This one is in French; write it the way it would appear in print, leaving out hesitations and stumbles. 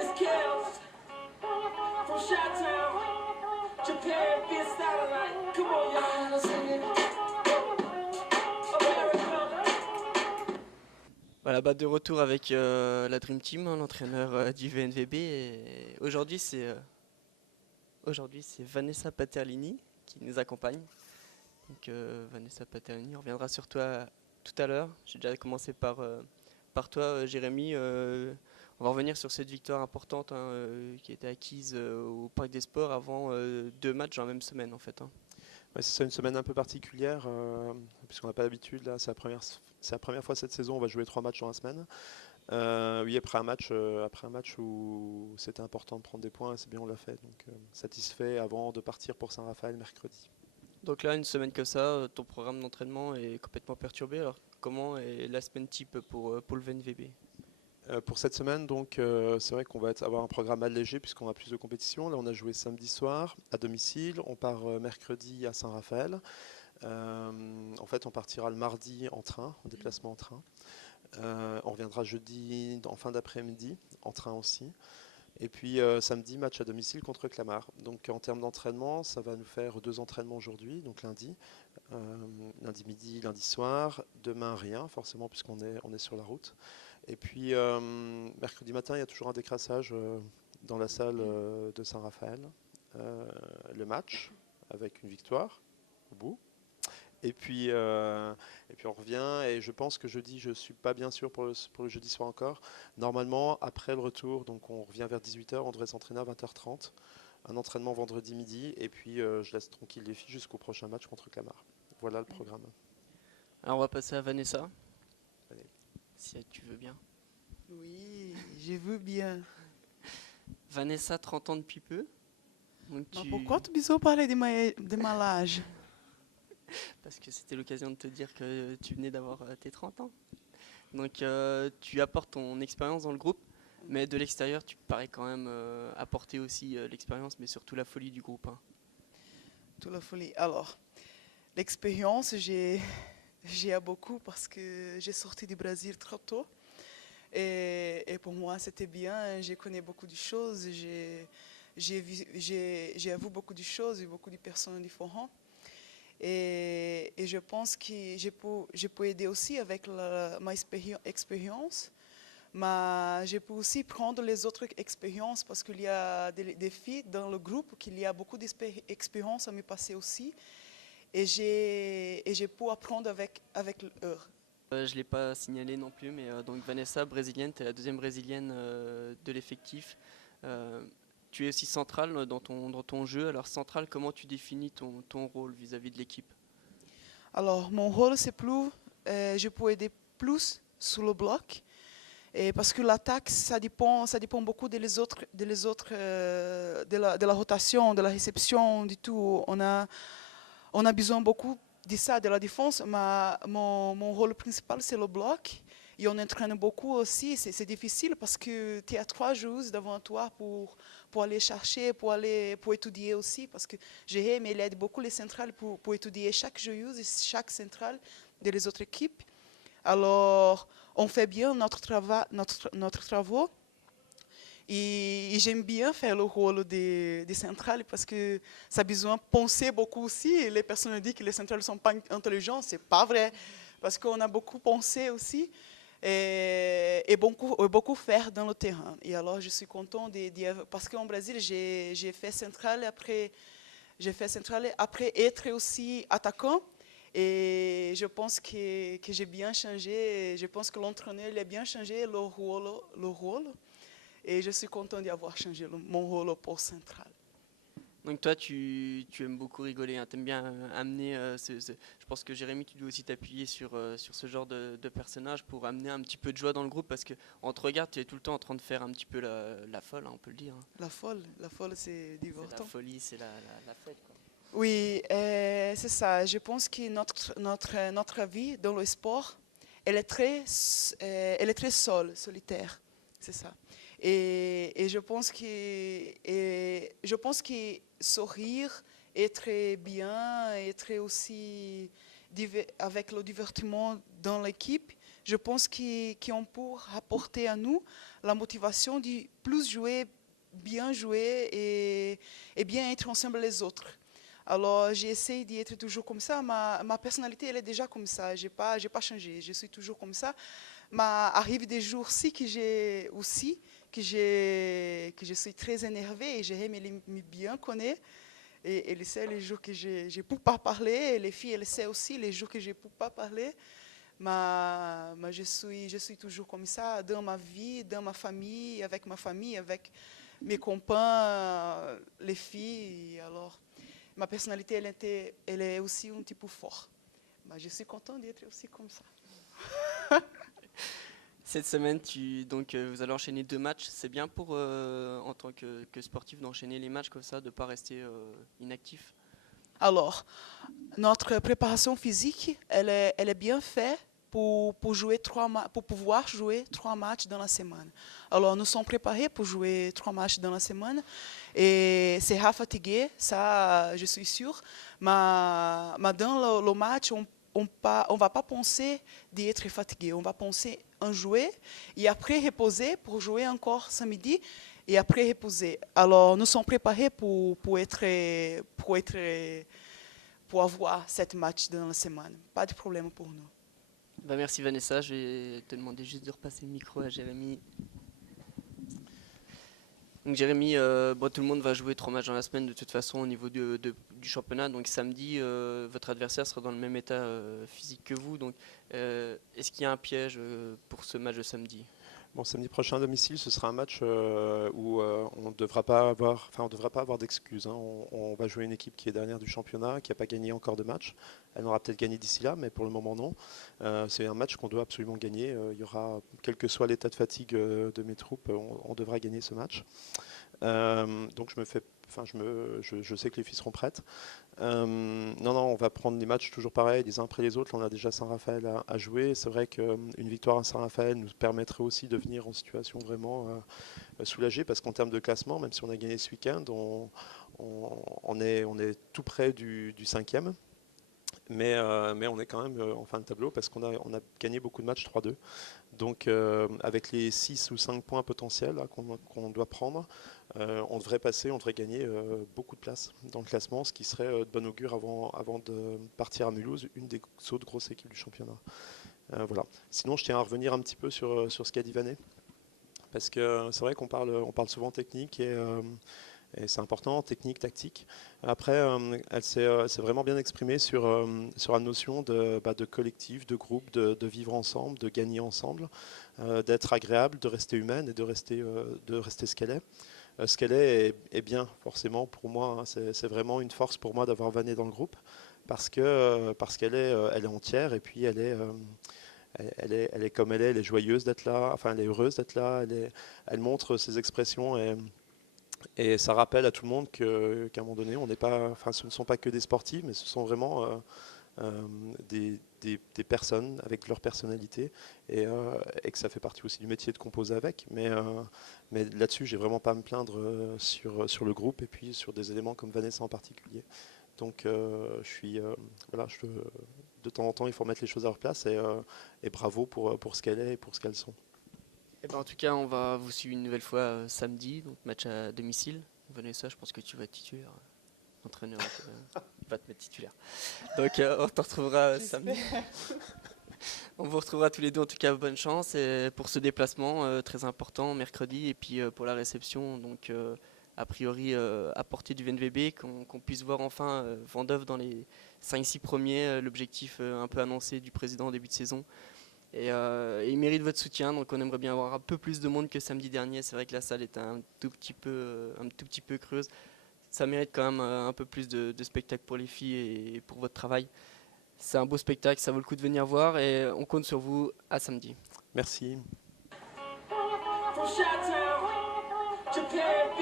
It's Kels from Chi-Town, Japan, via satellite. Come on, y'all, let's sing it. America. Voilà, de retour avec la Dream Team, hein, l'entraîneur du VNVB. Et aujourd'hui, c'est Vanessa Paterlini qui nous accompagne. Donc, Vanessa Paterlini, on reviendra sur toi tout à l'heure. J'ai déjà commencé par toi, Jérémy. On va revenir sur cette victoire importante, hein, qui a été acquise au Parc des Sports avant 2 matchs dans la même semaine, en fait, hein. Ouais, c'est ça, une semaine un peu particulière, puisqu'on n'a pas l'habitude. Là, c'est la première fois cette saison, on va jouer 3 matchs dans la semaine. Oui, après un match où c'était important de prendre des points, c'est bien, on l'a fait. Donc satisfait avant de partir pour Saint-Raphaël mercredi. Donc là, une semaine comme ça, ton programme d'entraînement est complètement perturbé. Alors, comment est la semaine type pour le VNVB? Pour cette semaine, donc, c'est vrai qu'on va avoir un programme allégé puisqu'on a plus de compétitions. Là, on a joué samedi soir à domicile. On part mercredi à Saint-Raphaël. En fait, on partira le mardi en train, en déplacement en train. On reviendra jeudi en fin d'après-midi, en train aussi. Et puis samedi, match à domicile contre Clamart. Donc en termes d'entraînement, ça va nous faire 2 entraînements aujourd'hui, donc lundi lundi midi, lundi soir. Demain, rien, forcément, puisqu'on est sur la route. Et puis mercredi matin, il y a toujours un décrassage dans la salle de Saint-Raphaël. Le match, avec une victoire au bout. Et puis on revient, et je pense que jeudi, je ne suis pas bien sûr pour le jeudi soir encore. Normalement, après le retour, donc on revient vers 18h, on devrait s'entraîner à 20h30. Un entraînement vendredi midi, et puis je laisse tranquille les filles jusqu'au prochain match contre Clamart. Voilà le programme. Alors, on va passer à Vanessa, Allez. si tu veux bien. Oui, je veux bien. Vanessa, 30 ans depuis peu. Donc Mais pourquoi tu veux parler de mon âge? Parce que c'était l'occasion de te dire que tu venais d'avoir tes 30 ans. Donc tu apportes ton expérience dans le groupe, mais de l'extérieur, tu parais quand même apporter aussi l'expérience, mais surtout la folie du groupe, hein. Toute la folie. Alors, l'expérience, j'ai beaucoup parce que j'ai sorti du Brésil trop tôt. Et pour moi, c'était bien. Je connais beaucoup de choses. J'ai vu beaucoup de choses, beaucoup de personnes différentes. Et je pense que je peux aider aussi avec ma expérience. Mais je peux aussi prendre les autres expériences parce qu'il y a des filles dans le groupe qui ont beaucoup d'expérience à me passer aussi. Et je peux apprendre avec eux. Je ne l'ai pas signalé non plus, mais donc Vanessa, brésilienne, tu es la deuxième brésilienne de l'effectif. Tu es aussi centrale dans ton jeu. Alors centrale, comment tu définis ton rôle vis-à-vis de l'équipe? Alors mon rôle, c'est plus, je peux aider plus sur le bloc. Et parce que l'attaque, ça dépend beaucoup de la rotation, de la réception, du tout. On a besoin beaucoup de ça, de la défense. Mais mon rôle principal, c'est le bloc. Et on entraîne beaucoup aussi. C'est difficile parce que tu as 3 joueuses devant toi pour aller chercher, pour étudier aussi. Parce que Jérémy, il aide beaucoup les centrales pour étudier chaque joueuse et chaque centrale des autres équipes. Alors, on fait bien notre travail. Et j'aime bien faire le rôle de centrale parce que ça a besoin de penser beaucoup aussi. Les personnes disent que les centrales ne sont pas intelligents. Ce n'est pas vrai. Parce qu'on a beaucoup pensé aussi et beaucoup faire dans le terrain. Et alors, je suis contente parce qu'en Brésil, j'ai fait centrale après être aussi attaquant. Et je pense que j'ai bien changé. Je pense que l'entraîneur a bien changé le rôle. Et je suis content d'avoir changé mon rôle pour central. Donc toi, tu aimes beaucoup rigoler, hein. Tu aimes bien amener... Je pense que Jérémy, tu dois aussi t'appuyer sur ce genre de personnage pour amener un petit peu de joie dans le groupe, parce qu'on te regarde, tu es tout le temps en train de faire un petit peu la folle, hein, on peut le dire, hein. La folle, c'est divertissant. C'est la folie, c'est la fête, quoi. Oui, c'est ça. Je pense que notre vie dans le sport, elle est très solitaire. C'est ça. Et je pense que sourire est très bien, est très aussi avec le divertissement dans l'équipe, je pense qu'on peut apporter à nous la motivation de plus jouer et bien être ensemble les autres. Alors, j'essaie d'être toujours comme ça. Ma personnalité, elle est déjà comme ça. J'ai pas changé. Je suis toujours comme ça. Mais arrive des jours-ci que je suis très énervée et j'aime me bien connaître. Et elle sait les jours que je ne peux pas parler. Et les filles, elles savent aussi les jours que je ne peux pas parler. Mais je suis toujours comme ça dans ma vie, dans ma famille, avec mes copains, les filles. Alors, ma personnalité, elle est aussi un petit peu forte. Mais je suis contente d'être aussi comme ça. Cette semaine, vous allez enchaîner 2 matchs. C'est bien pour, en tant que sportif, d'enchaîner les matchs comme ça, de ne pas rester inactif. Alors, notre préparation physique, elle est bien faite pour pouvoir jouer 3 matchs dans la semaine. Alors, nous sommes préparés pour jouer 3 matchs dans la semaine. Et c'est fatigué, ça, je suis sûre. Mais dans le match, on ne va pas penser d'être fatigué. On va penser en jouer et après reposer pour jouer encore samedi et après reposer. Alors, nous sommes préparés pour avoir 7 matchs dans la semaine. Pas de problème pour nous. Merci Vanessa, je vais te demander juste de repasser le micro à Jérémy. Donc Jérémy, tout le monde va jouer 3 matchs dans la semaine de toute façon au niveau du championnat. Donc samedi, votre adversaire sera dans le même état physique que vous. Donc est-ce qu'il y a un piège pour ce match de samedi ? Bon, samedi prochain à domicile, ce sera un match où on ne devra pas avoir d'excuses. Hein. On va jouer une équipe qui est dernière du championnat, qui n'a pas gagné encore de match. Elle aura peut-être gagné d'ici là, mais pour le moment non. C'est un match qu'on doit absolument gagner. Il y aura, quel que soit l'état de fatigue de mes troupes, on devra gagner ce match. Donc je sais que les filles seront prêtes. Non, on va prendre les matchs toujours pareil, les uns après les autres. Là, on a déjà Saint-Raphaël à jouer. C'est vrai qu'une victoire à Saint-Raphaël nous permettrait aussi de venir en situation vraiment soulagée, parce qu'en termes de classement, même si on a gagné ce week-end, on est tout près du 5e. Mais on est quand même en fin de tableau parce qu'on a gagné beaucoup de matchs 3-2. Donc avec les 6 ou 5 points potentiels là, qu'on doit prendre, on devrait gagner beaucoup de places dans le classement, ce qui serait de bon augure avant de partir à Mulhouse, une des autres grosses équipes du championnat. Voilà. Sinon, je tiens à revenir un petit peu sur ce qu'a dit Vané, parce que c'est vrai qu'on parle souvent technique et c'est important, technique, tactique. Après, elle s'est vraiment bien exprimée sur la notion de collectif, de groupe, de vivre ensemble, de gagner ensemble, d'être agréable, de rester humaine et de rester ce qu'elle est. Ce qu'elle est bien, forcément, pour moi. Hein, c'est vraiment une force pour moi d'avoir Vané dans le groupe, parce qu'elle est entière et puis elle est comme elle est joyeuse d'être là, enfin elle est heureuse d'être là, elle montre ses expressions et ça rappelle à tout le monde qu'à un moment donné, ce ne sont pas que des sportifs, mais ce sont vraiment des personnes avec leur personnalité et que ça fait partie aussi du métier de composer avec. Mais là-dessus, j'ai vraiment pas à me plaindre sur le groupe et puis sur des éléments comme Vanessa en particulier. Donc, de temps en temps, il faut mettre les choses à leur place et bravo pour ce qu'elle est et pour ce qu'elles sont. En tout cas, on va vous suivre une nouvelle fois samedi, donc match à domicile. Vanessa, je pense que tu vas être titulaire. L'entraîneur va te mettre titulaire. Donc on te retrouvera samedi. On vous retrouvera tous les deux, en tout cas bonne chance et pour ce déplacement très important mercredi et puis pour la réception, donc a priori à portée du VNVB, qu'on puisse voir enfin Vendôme dans les 5-6 premiers, l'objectif un peu annoncé du président en début de saison. Et il mérite votre soutien, donc on aimerait bien avoir un peu plus de monde que samedi dernier. C'est vrai que la salle est un tout petit peu creuse. Ça mérite quand même un peu plus de spectacle pour les filles et pour votre travail. C'est un beau spectacle, ça vaut le coup de venir voir et on compte sur vous à samedi. Merci. From Chi-Town, Japan,